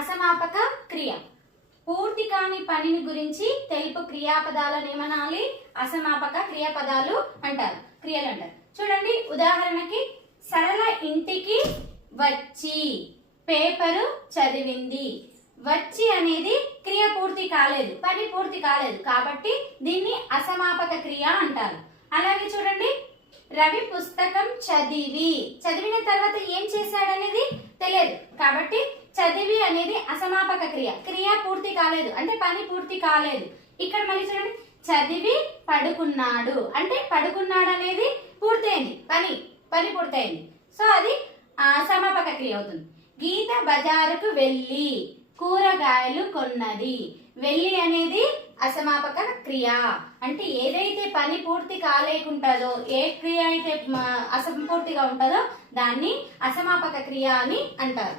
అసమాపక క్రియ పూర్తి కాని పనిని గురించి తెలుపు క్రియాపదాలను ఏమనాలి? అసమాపక క్రియాపదాలు అంటారు, క్రియలు అంటారు. చూడండి, ఉదాహరణకి సరళ ఇంటికి వచ్చి పేపరు చదివింది. వచ్చి అనేది క్రియ పూర్తి కాలేదు, పని పూర్తి కాలేదు, కాబట్టి దీన్ని అసమాపక క్రియ అంటారు. అలాగే చూడండి, రవి పుస్తకం చదివిన తర్వాత ఏం చేశాడనేది తెలియదు, కాబట్టి చదివి అనేది అసమాపక క్రియ, క్రియ పూర్తి కాలేదు అంటే పని పూర్తి కాలేదు. ఇక్కడ మళ్ళీ చూడండి, చదివి పడుకున్నాడు అంటే పడుకున్నాడు అనేది పూర్తయింది, పని పూర్తయింది, సో అది అసమాపక క్రియ అవుతుంది. గీత బజారుకు వెళ్ళి కూరగాయలు కొన్నది. వెళ్ళి అనేది అసమాపక క్రియ, అంటే ఏదైతే పని పూర్తి కాలేకుంటుందో, ఏ క్రియ అయితే అసంపూర్తిగా ఉంటుందో దాన్ని అసమాపక క్రియ అని అంటారు.